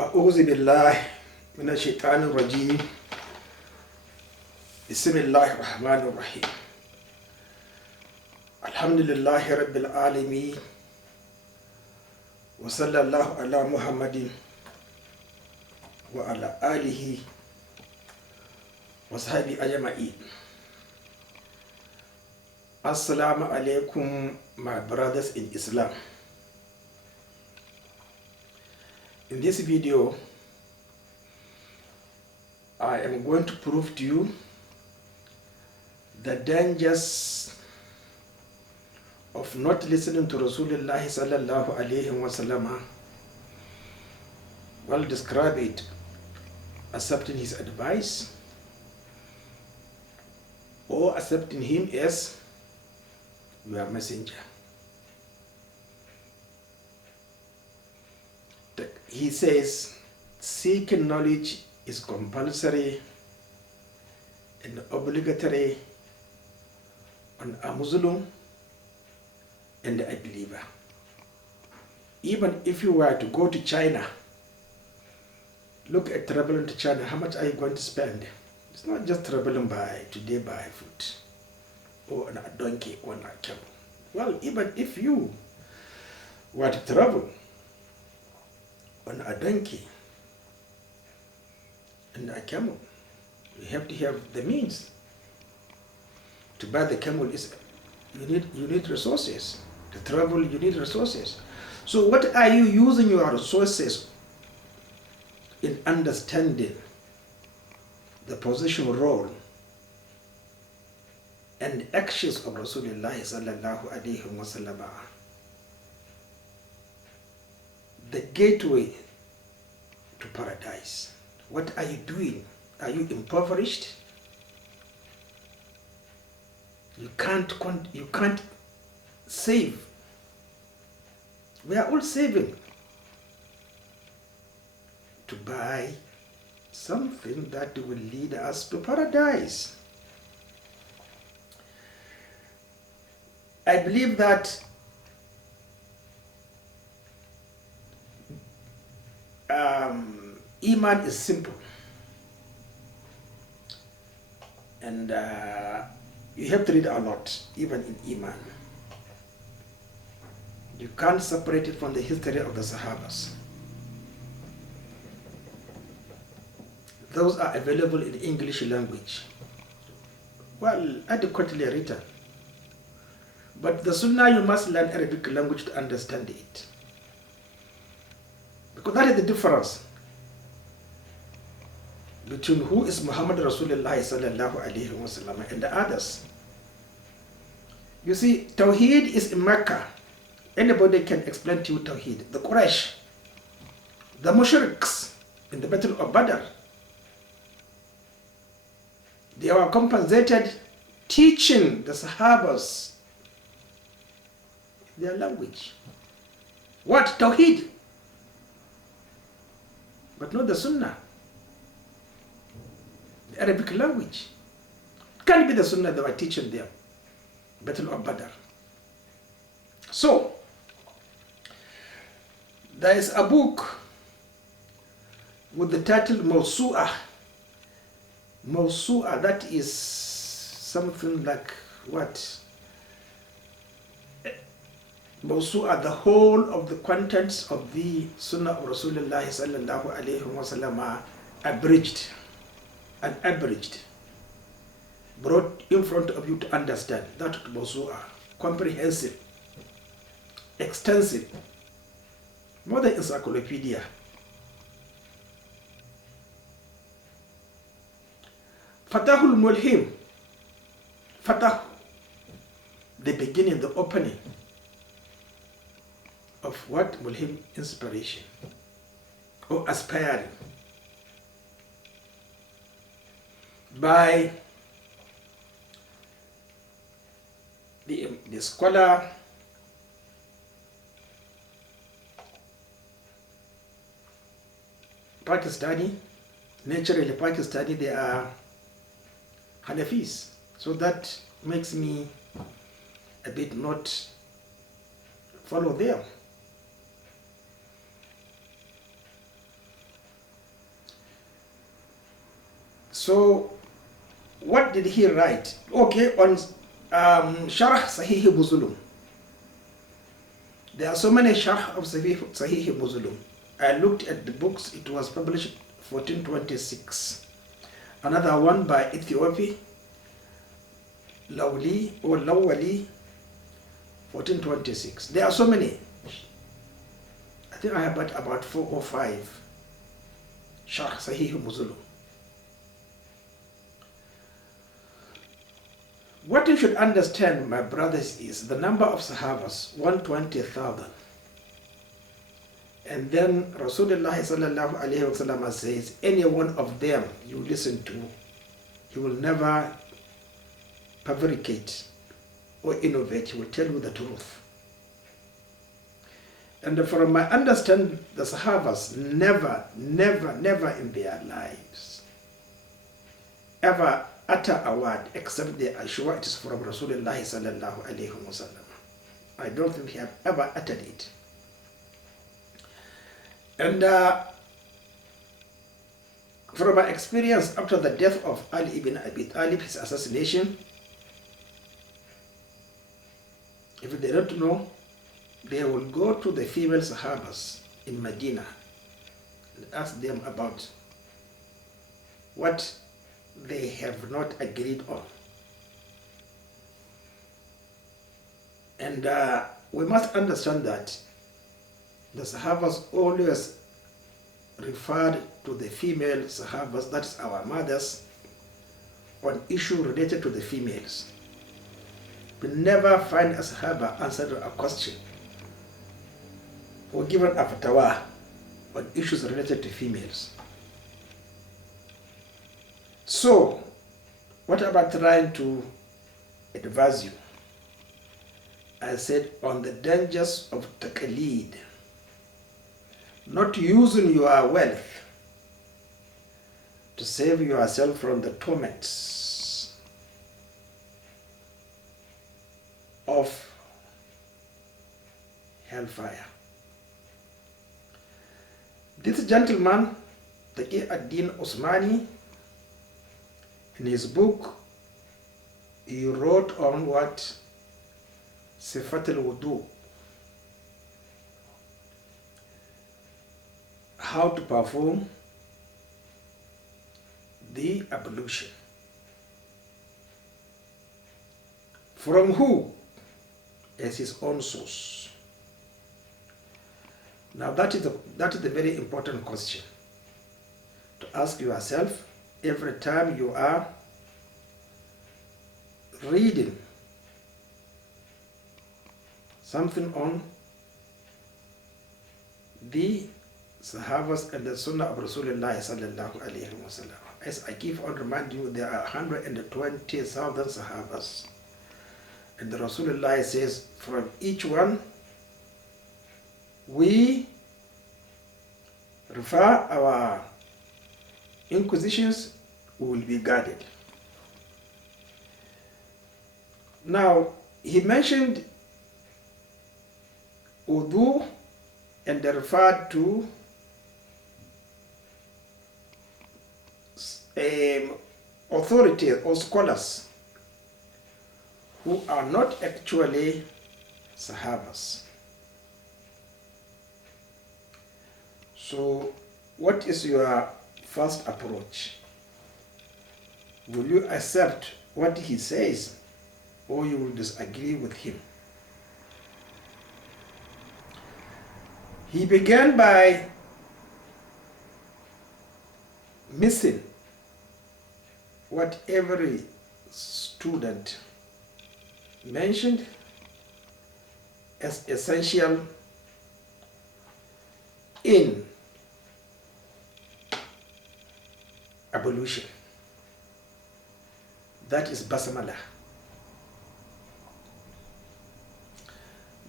أعوذ بالله من الشيطان الرجيم. بسم الله الرحمن الرحيم. الحمد لله رب العالمين، وصلى الله على محمد وعلى آله وصحبه أجمعين. Assalamu alaikum, my brothers in Islam. In this video, I am going to prove to you the dangers of not listening to Rasulullah sallallahu alaihi wasallam. Well, describe it, accepting his advice or accepting him as your messenger. He says, seeking knowledge is compulsory and obligatory on a Muslim and a believer. Even if you were to go to China, look at traveling to China, how much are you going to spend? It's not just traveling today by foot or on a donkey or on a camel. Well, even if you were to travel on a donkey and a camel, you have to have the means. To buy the camel is you need resources. To travel you need resources. So what are you using your resources in understanding the position, role and actions of Rasulullah sallallahu alaihi wasallam? The gateway to paradise. What are you doing? Are you impoverished? You can't save. We are all saving to buy something that will lead us to paradise. I believe that Iman is simple, and you have to read a lot, even in Iman. You can't separate it from the history of the Sahabas. Those are available in English language, well, adequately written. But the Sunnah, you must learn Arabic language to understand it, because that is the difference between who is Muhammad Rasulullah sallallahu alaihi wasallam and the others. You see, Tawheed is in Mecca. Anybody can explain to you Tawheed. The Quraysh, the Mushriks in the Battle of Badr, they were compensated teaching the Sahabas their language. What? Tawheed. But not the Sunnah. The Arabic language. It can't be the Sunnah they were teaching them. Battle of Badr. So, there is a book with the title Mawsu'ah. Mawsu'ah, that is something like what? Mawsu'ah, the whole of the contents of the Sunnah of Rasulullah sallallahu alayhi wa sallam are abridged and abridged, brought in front of you to understand. That Mawsu'ah, comprehensive, extensive, more than encyclopedia. Fatahul Mulhim, Fatah, the beginning, the opening of what? Mulhim, inspiration or aspiring, by the scholar Pakistani. Naturally Pakistani, they are Hanafis, so that makes me a bit not follow them. So what did he write? Okay, on Sharh Sahih Muslim. There are so many Sharh of Sahih Muslim. I looked at the books, it was published 1426. Another one by Ethiopian, Lawli or Lawali, 1426. There are so many. I think I have about 4 or 5 Sharh Sahih Muslim. What you should understand, my brothers, is the number of Sahabas, 120,000. And then Rasulullah sallallahu alayhi wa sallam says, any one of them you listen to, you will never fabricate or innovate, he will tell you the truth. And from my understanding, the Sahabas never in their lives ever utter a word except they are sure it is from Rasulullah sallallahu alayhi wa sallam. I don't think they have ever uttered it. And from my experience after the death of Ali ibn Abi Talib, his assassination, if they don't know, they will go to the female Sahabas in Medina and ask them about what they have not agreed on. And we must understand that the Sahabas always referred to the female Sahabas, that's our mothers, on issue related to the females. We never find a Sahaba answered a question or given a fatwa on issues related to females. So, what about trying to advise you? I said on the dangers of taqleed, not using your wealth to save yourself from the torments of hellfire. This gentleman, Taqi ad-Din Osmani, in his book, he wrote on what? Sifat al-Wudu, how to perform the ablution. From who? As his own source. Now that is the very important question to ask yourself every time you are reading something on the Sahabas and the Sunnah of Rasulullah sallallahu alayhi wa sallam. As I keep on reminding you, there are 120,000 Sahabas. And the Rasulullah says, from each one, we refer our inquisitions, we will be guarded. Now, he mentioned wudu and referred to authorities or scholars who are not actually Sahabas. So, what is your first approach? Will you accept what he says, or you will disagree with him? He began by missing what every student mentioned as essential in ablution. That is basmala.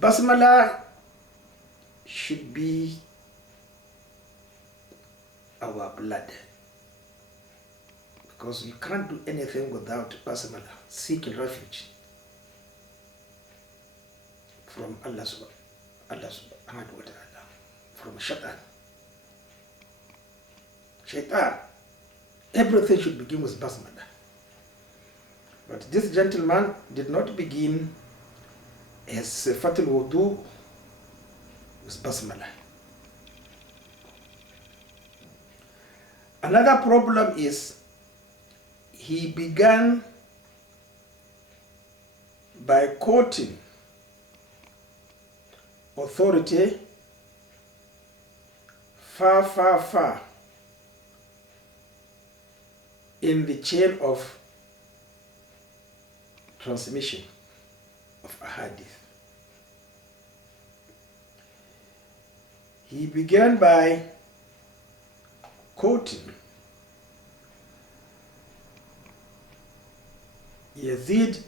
Basmala should be our blood, because you can't do anything without basmala, seeking refuge from Allah subhanahu wa ta'ala, from shaitan. Shaitan everything should begin with basmala. But this gentleman did not begin his Sifatul Wudu with basmala. Another problem is he began by quoting authority far in the chain of transmission of ahadith. He began by quoting Yazid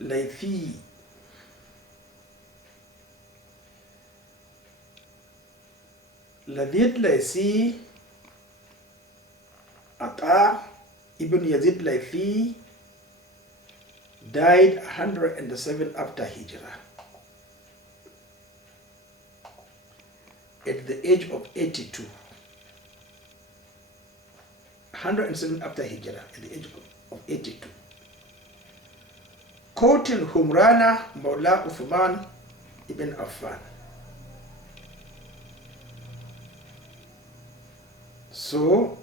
Laythi Ata ibn Yazid Laythi died 107 after Hijrah at the age of 82. 107 after Hijrah at the age of 82. Quoting Humrana Mawla Uthman ibn Affan. So,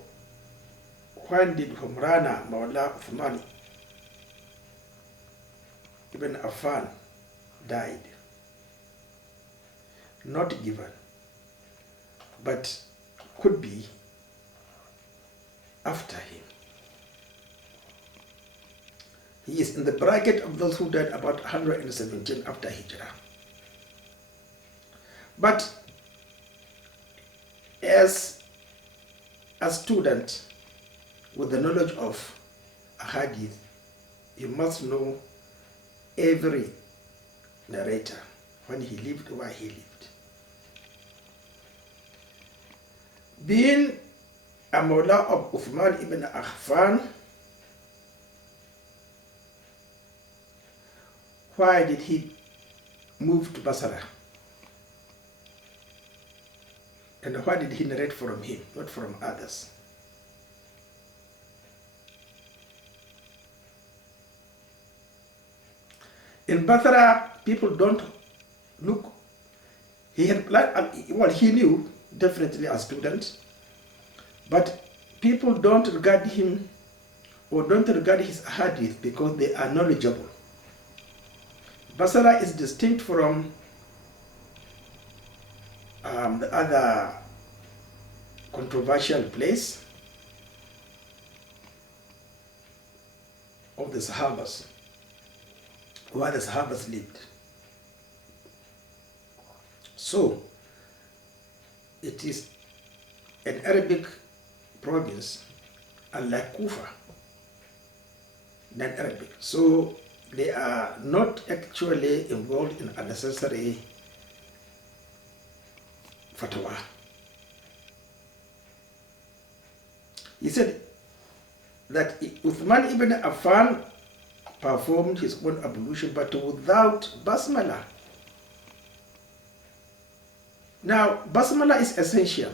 when did Humrana Mawla Uthman ibn Affan died? Not given, but could be after him. He is in the bracket of those who died about 117 after Hijrah. But as a student with the knowledge of hadith, you must know every narrator, when he lived, why he lived. Being a Mawla of Uthman ibn Affan, why did he move to Basra? And why did he narrate from him, not from others? In Basra, people don't look. He had, well, he knew definitely as student, but people don't regard him or don't regard his hadith because they are knowledgeable. Basra is distinct from the other controversial place of the Sahabas, where the Sahabas lived. So, it is an Arabic province, unlike Kufa, non-Arabic. So, they are not actually involved in unnecessary fatwa. He said that Uthman ibn Affan performed his own ablution, but without basmala. Now, basmala is essential.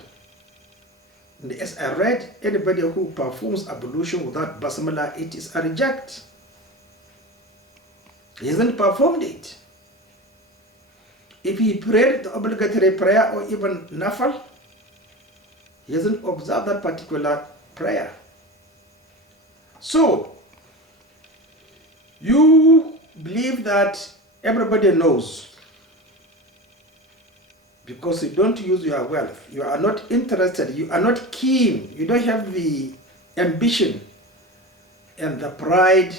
And as I read, anybody who performs ablution without basmala, it is a reject. He hasn't performed it. If he prayed the obligatory prayer or even nafal, he hasn't observed that particular prayer. So, you believe that everybody knows because you don't use your wealth. You are not interested. You are not keen. You don't have the ambition and the pride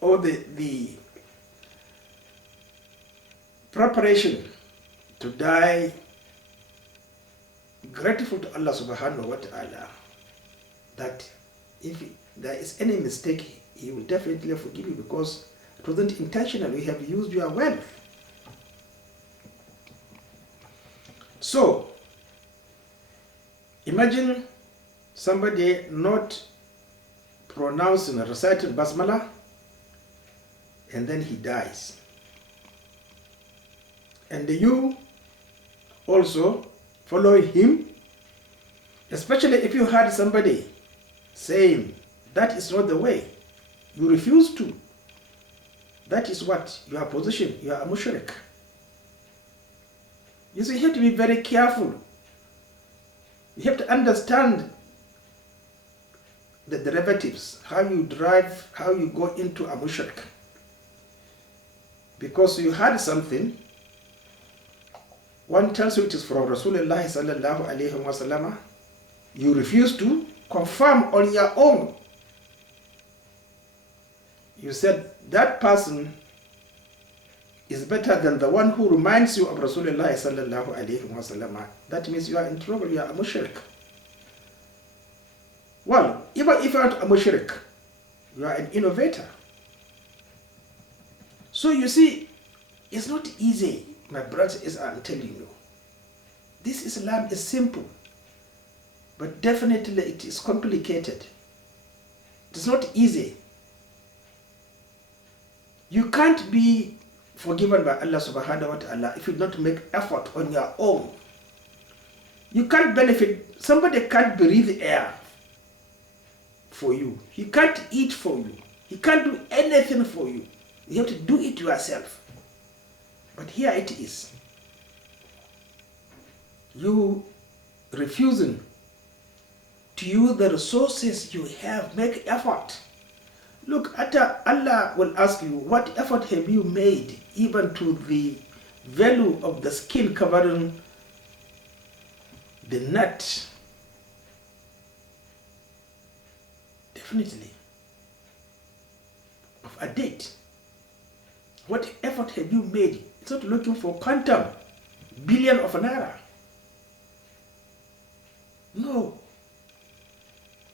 or the preparation to die grateful to Allah subhanahu wa ta'ala, that if there is any mistake, He will definitely forgive you because it wasn't intentional. You have used your wealth. So, imagine somebody not pronouncing or reciting basmala and then he dies. And you also follow him, especially if you had somebody saying that is not the way. You refuse to. That is what your position. You are a mushrik. You see, you have to be very careful. You have to understand the derivatives, how you drive, how you go into a mushrik. Because you heard something, one tells you it is from Rasulullah sallallahu alayhi wa sallam, you refuse to confirm on your own. You said that person is better than the one who reminds you of Rasulullah sallallahu alayhi wa sallam. That means you are in trouble, you are a mushrik. Well, even if you are not a mushrik, you are an innovator. So you see, it's not easy, my brothers, I'm telling you. This Islam is simple, but definitely it is complicated. It's not easy. You can't be forgiven by Allah subhanahu wa ta'ala if you don't make effort on your own. You can't benefit. Somebody can't breathe air for you. He can't eat for you. He can't do anything for you. You have to do it yourself. But here it is. You refusing to use the resources you have, make effort. Look, Allah will ask you, what effort have you made even to the value of the skin covering the nut? Definitely. Of a date. What effort have you made? It's not looking for quantum, billion of naira. No.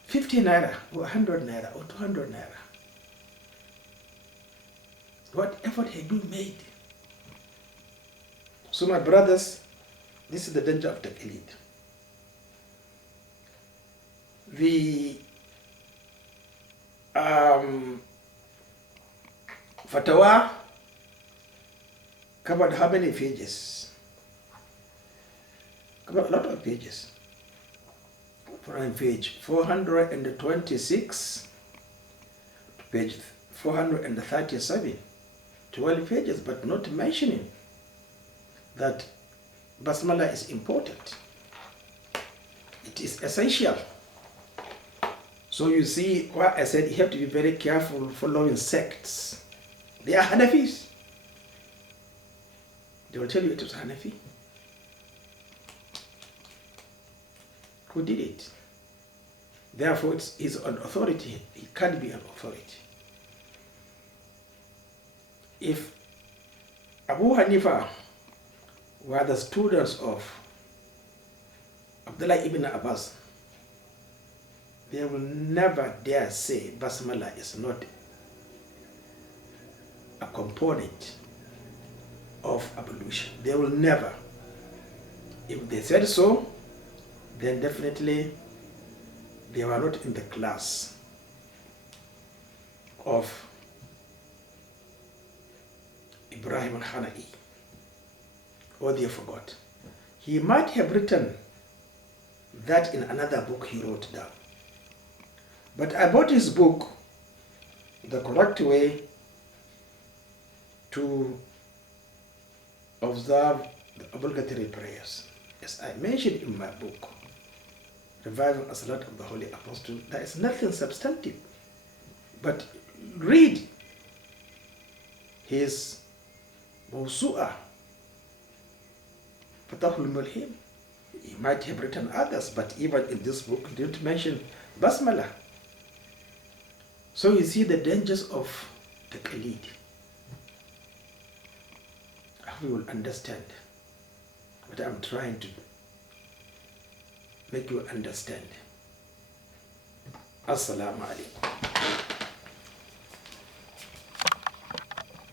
50 naira, or 100 naira, or 200 naira. What effort have you made? So my brothers, this is the danger of taqlid. The fatwa covered how many pages? Covered a lot of pages. From page 426 to page 437. 12 pages, but not mentioning that basmala is important. It is essential. So you see what I said, you have to be very careful following sects. They are Hanafis. They will tell you it was Hanafi. Who did it? Therefore, he's an authority. He can't be an authority. If Abu Hanifa were the students of Abdullah ibn Abbas, they will never dare say basmala is not a component of ablution. They will never. If they said so, then definitely they were not in the class of Ibrahim al-Hana'i, or they forgot. He might have written that in another book he wrote down. But I bought his book, The Correct Way to Observe the Obligatory Prayers. As I mentioned in my book, Reviving a Salat of the Holy Apostle, there is nothing substantive. But read his Mawsu'a, Fatahul Mulhim. He might have written others, but even in this book, he didn't mention Basmala. So you see the dangers of taqlid. I hope you will understand what I'm trying to make you understand. Assalamu alaikum.